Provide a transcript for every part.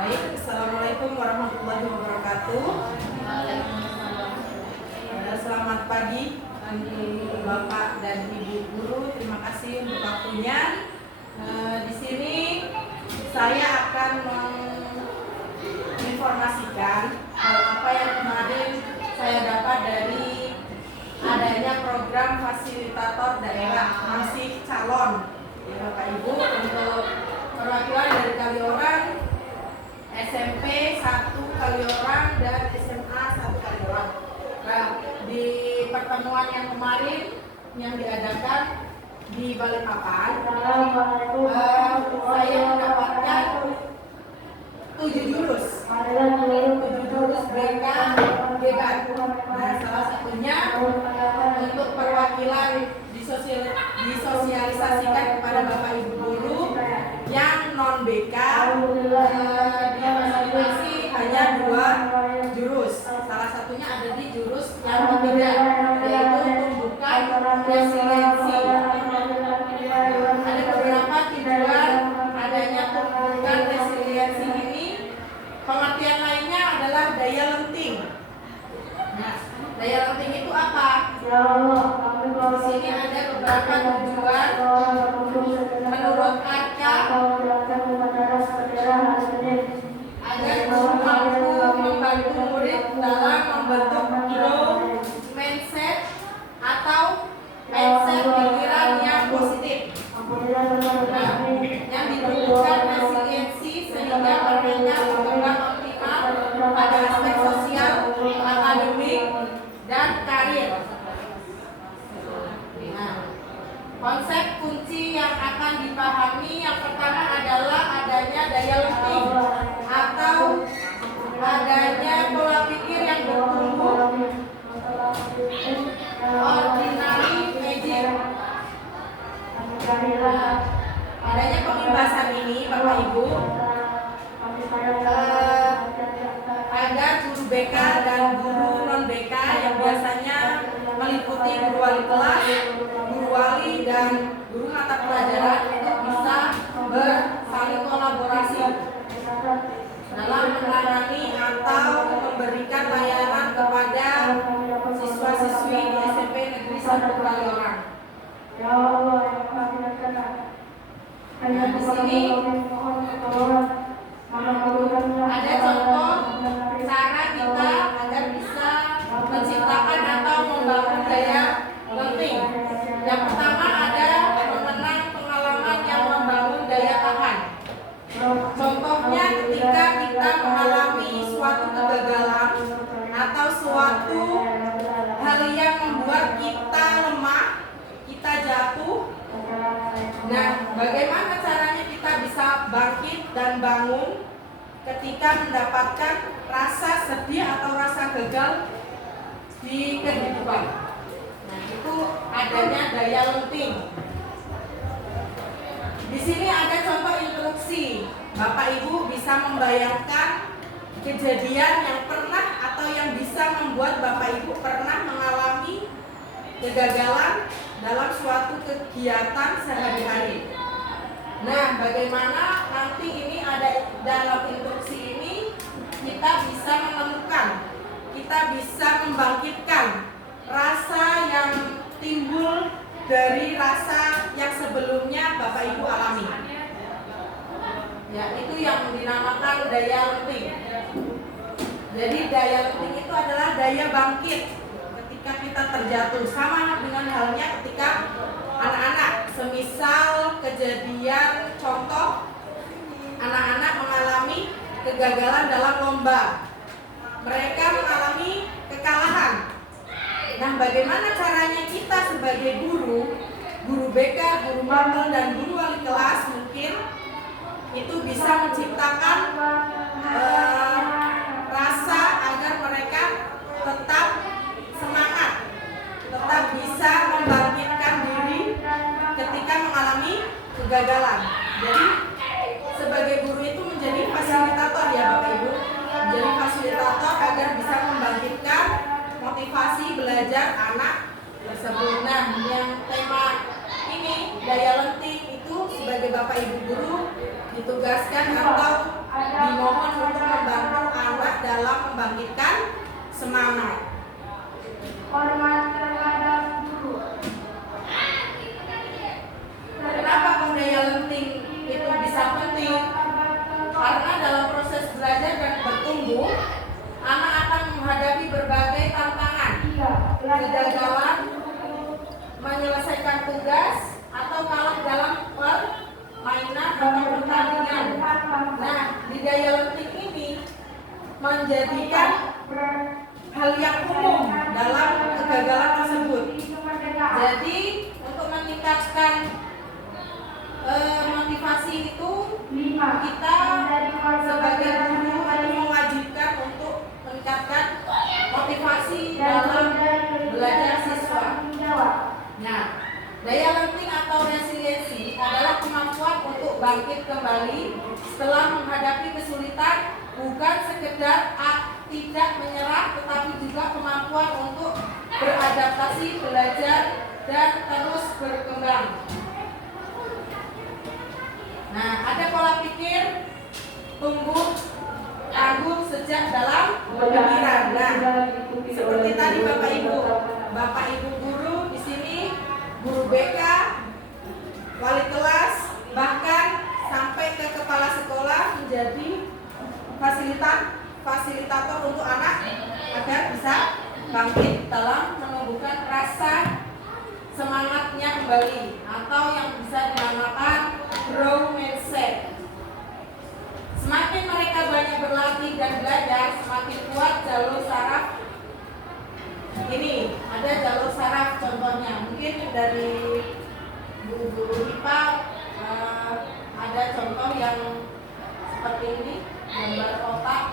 Baik, Assalamualaikum warahmatullahi wabarakatuh. Selamat pagi Bapak dan Ibu guru. Terima kasih untuk waktunya. Di sini saya akan menginformasikan apa yang kemarin saya dapat dari adanya program fasilitator daerah masih calon Bapak Ibu untuk perwakilan dari Kaliorang, SMP 1 Kaliorang dan SMA 1 Kaliorang. Nah, di pertemuan yang kemarin yang diadakan di Balikpapan, saya mendapatkan 7 jurus BK debat. Nah, salah satunya untuk perwakilan disosialisasikan kepada Bapak Ibu guru yang non BK, difasilitasi hanya 2 jurus. Salah satunya ada di jurus yang ketiga, yaitu tumbukan resiliensi. Ada beberapa tujuan adanya tumbukan resiliensi ini. Pengertian lainnya adalah daya lenting. Nah, daya lenting itu apa? Di sini ada beberapa tujuan menurut Arca agar mampu membantu murid dalam membentuk growth mindset atau mindset pikiran yang positif. Nah, yang dibutuhkan resiliensi sehingga mereka berkembang optimal pada aspek sosial, akademik, dan karir. Nah, konsep kunci yang akan dipahami yang pertama adalah adanya daya lenting atau adanya pola pikir yang bertumbuh, ordinary magic. Adanya pengimbasan ini Bapak Ibu agar guru BK dan guru non BK yang biasanya meliputi guru wali kelas, guru wali dan guru mata pelajaran itu bisa bersaling kolaborasi dalam menangani atau memberikan layanan kepada siswa-siswi di SMP Negeri 1 Kaliorang. Nah, di sini ada contoh cara kita agar bisa menciptakan atau membangun daya lenting. Yang pertama ada mengenang pengalaman yang membangun daya tahan. Contohnya ketika kita mengalami suatu kegagalan atau suatu hal yang membuat kita lemah, kita jatuh. Nah, bagaimana caranya kita bisa bangkit dan bangun ketika mendapatkan rasa sedih atau rasa gagal di kehidupan? Nah, itu adanya daya lenting. Di sini ada contoh instruksi. Bapak Ibu bisa membayangkan kejadian yang pernah atau yang bisa membuat Bapak Ibu pernah mengalami kegagalan dalam suatu kegiatan sehari-hari. Nah, bagaimana nanti ini ada dalam instruksi ini kita bisa menemukan, kita bisa membangkitkan rasa yang timbul dari rasa yang sebelumnya Bapak Ibu alami. Ya, itu yang dinamakan daya lenting. Jadi daya lenting itu adalah daya bangkit ketika kita terjatuh. Sama dengan halnya ketika anak-anak, semisal kejadian contoh anak-anak mengalami kegagalan dalam lomba, mereka mengalami kekalahan. Nah, bagaimana caranya kita sebagai guru BK, guru mapel, dan guru wali kelas mungkin itu bisa menciptakan rasa agar mereka tetap semangat, tetap bisa membangkitkan diri ketika mengalami kegagalan. Jadi sebagai guru itu menjadi fasilitator ya Bapak Ibu, menjadi fasilitator agar bisa membangkitkan motivasi belajar anak tersebut. Nah, yang tema ini daya lenting itu sebagai Bapak Ibu guru ditugaskan atau semangat. Hormat terhadap guru. Kenapa daya lenting itu bisa penting? Karena dalam proses belajar dan bertumbuh, anak akan menghadapi berbagai tantangan, kegagalan, menyelesaikan tugas, atau kalah dalam permainan atau pertandingan. Nah, di daya lenting ini menjadikan hal yang umum dalam kegagalan tersebut. Jadi, untuk meningkatkan motivasi itu, kita sebagai guru mewajibkan untuk meningkatkan motivasi dalam belajar siswa. Nah, daya lenting atau resiliensi adalah kemampuan untuk bangkit kembali setelah menghadapi kesulitan, bukan sekedar tidak menyerah, tetapi juga kemampuan untuk beradaptasi, belajar, dan terus berkembang. Nah, ada pola pikir tumbuh tangguh sejak dalam pemikiran. Nah, seperti tadi Bapak Ibu guru di sini, guru BK, wali kelas, bahkan sampai ke kepala sekolah menjadi fasilitator untuk anak agar bisa bangkit dalam menumbuhkan rasa semangatnya kembali, atau yang bisa dinamakan grow mindset. Semakin mereka banyak berlatih dan belajar, semakin kuat jalur saraf. Ini ada jalur saraf contohnya, mungkin dari guru-guru IPA ada contoh yang seperti ini, gambar kotak.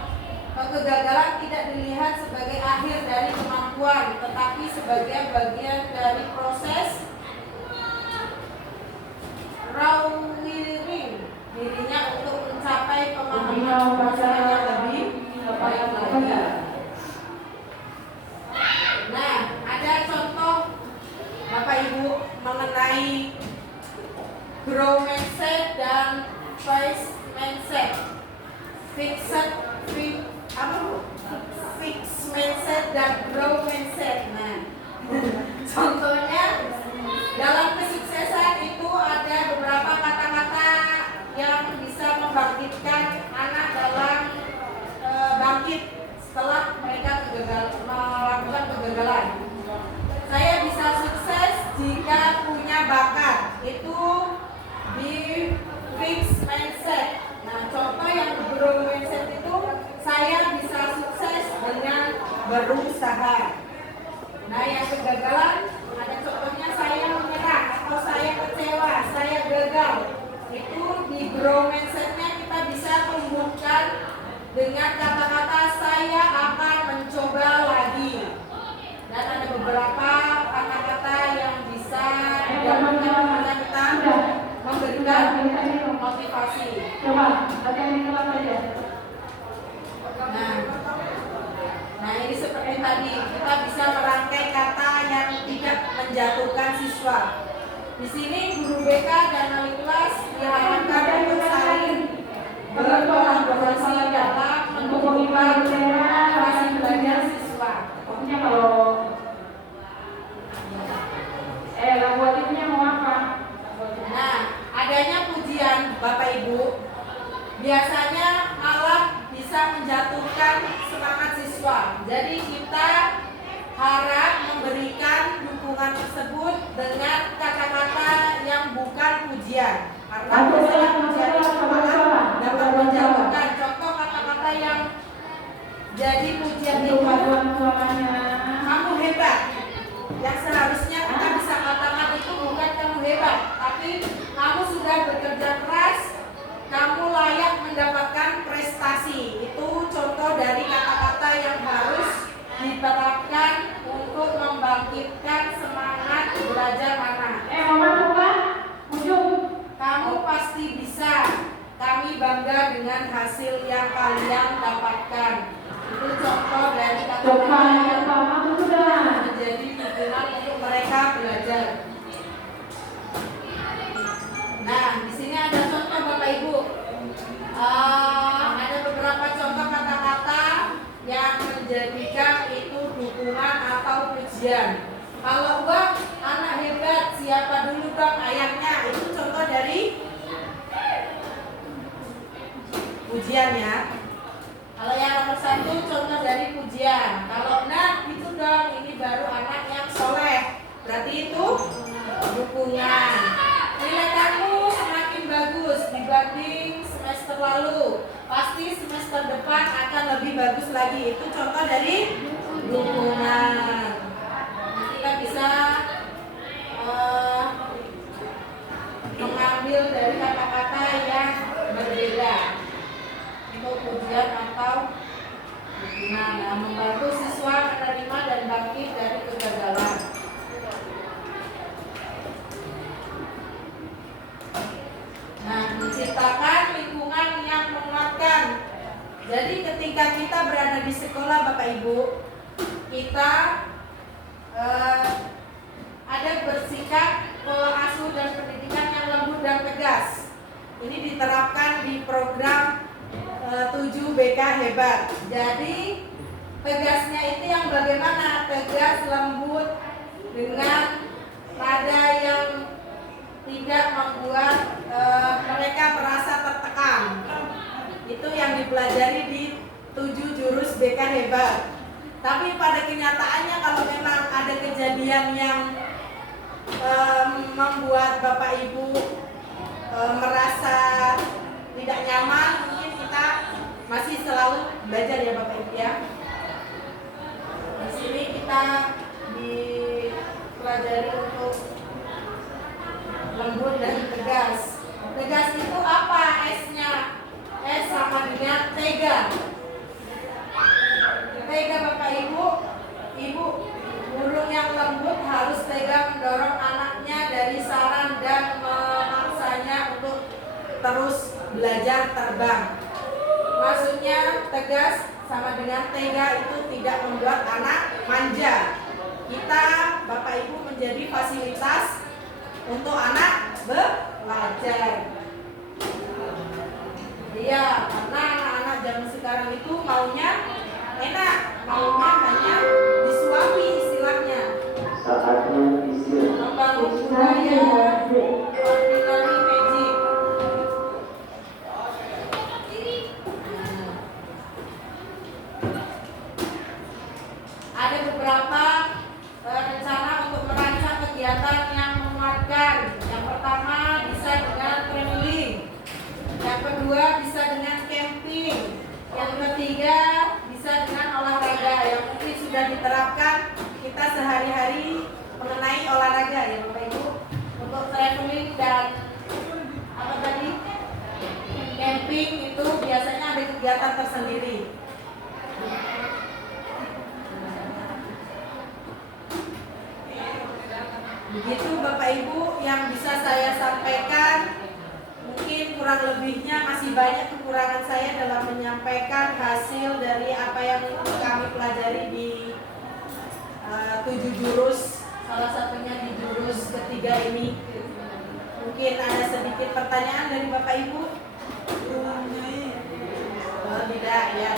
Kegagalan tidak dilihat sebagai akhir dari kemampuan, tetapi sebagai bagian dari proses rewiring dirinya untuk mencapai pemahaman yang lebih baik lagi. Nah, ada contoh Bapak Ibu mengenai grow mindset dan fixed mindset. Fixed mindset dan grow mindset. Nah, contohnya dalam kesuksesan itu ada beberapa kata-kata yang bisa membangkitkan anak dalam bangkit setelah mereka melakukan kegagalan. Saya bisa sukses jika punya bakat. Itu di fixed mindset. Nah, contoh yang grow mindset itu, saya bisa sukses dengan berusaha. Nah, yang kegagalan ada contohnya, saya menyerah atau saya kecewa, saya gagal. Itu di grow mindsetnya kita bisa tumbuhkan dengan kata-kata saya akan mencoba lagi. Dan ada beberapa kata-kata yang bisa didapatkan ketika kita memberikan motivasi. Nah, ini seperti tadi, kita bisa merangkai kata yang tidak menjatuhkan siswa. Di sini guru BK dan wali kelas diharapkan untuk saling berkolaborasi dalam mendukungkan motivasi belajar siswa. Maksudnya kalau laboratoriumnya mau apa? Nah, adanya pujian Bapak Ibu biasanya malah bisa menjatuhkan semangat siswa. Jadi kita harap memberikan dukungan tersebut dengan kata-kata yang bukan pujian. Karena pujian itu malah dapat menjatuhkan. Contoh kata-kata yang jadi pujian itu, kamu hebat. Yang seharusnya kita bisa katakan itu bukan kamu hebat, tapi kamu sudah bekerja keras, kamu layak mendapatkan prestasi. Itu contoh dari kata-kata yang harus diterapkan untuk membangkitkan semangat belajar anak. Kamu pasti bisa. Kami bangga dengan hasil yang kalian dapatkan. Itu contoh dari kata-kata yang menjadi dukungan untuk mereka belajar. Nah, di sini ada contoh Bapak Ibu. Ada beberapa contoh kata-kata yang menjadikan ujian. Kalau wah anak hebat, siapa dulu dong ayahnya? Itu contoh dari pujian ya. Kalau yang nomor 1 contoh dari pujian. Kalau nah itu dong, ini baru anak yang soleh. Berarti itu dukungan. Nilai kamu semakin bagus dibanding semester lalu. Pasti semester depan akan lebih bagus lagi. Itu contoh dari dukungan. Kita bisa mengambil dari kata-kata yang berbeda untuk pujian atau dukungan. Nah, membantu siswa menerima dan bangkit dari kegagalan. Nah, menciptakan lingkungan yang menguatkan. Jadi ketika kita berada di sekolah Bapak Ibu, kita ada bersikap pola asuh dan pendidikan yang lembut dan tegas. Ini diterapkan di program 7 BK Hebat. Jadi tegasnya itu yang bagaimana? Tegas, lembut, dengan nada yang tidak membuat mereka merasa tertekan. Itu yang dipelajari di 7 jurus BK Hebat. Tapi pada kenyataannya kalau memang ada kejadian yang membuat Bapak Ibu merasa tidak nyaman, mungkin kita masih selalu belajar ya Bapak Ibu ya. Di sini kita dipelajari untuk lembut dan tegas. Tegas itu apa? S-nya. S sama dengan tega. Tega Bapak Ibu, Ibu guru yang lembut harus tega mendorong anaknya dari saran dan memaksanya untuk terus belajar terbang. Maksudnya tegas sama dengan tega itu tidak membuat anak manja. Kita Bapak Ibu menjadi fasilitas untuk anak belajar. Iya, karena anak-anak zaman sekarang itu maunya enak, maunya hanya disuapi istilahnya. Saatnya istirahat. Membangun budaya ordinary magic. Ada beberapa rencana untuk merancang kegiatan yang menguatkan. Yang pertama bisa dengan traveling. Yang kedua bisa dengan camping. Yang ketiga bisa dengan olahraga yang mungkin sudah diterapkan kita sehari-hari mengenai olahraga ya Bapak Ibu. Untuk traveling dan apa tadi camping itu biasanya ada kegiatan tersendiri. Begitu Bapak Ibu yang bisa saya sampaikan. Mungkin kurang lebihnya masih banyak kekurangan saya dalam menyampaikan hasil dari apa yang kami pelajari di 7 jurus, salah satunya di jurus ketiga ini. Mungkin ada sedikit pertanyaan dari Bapak Ibu? Tidak ya.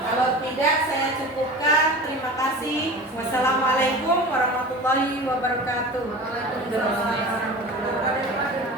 Kalau tidak saya cukupkan. Terima kasih. Wassalamualaikum warahmatullahi wabarakatuh. Waalaikumsalam warahmatullahi wabarakatuh.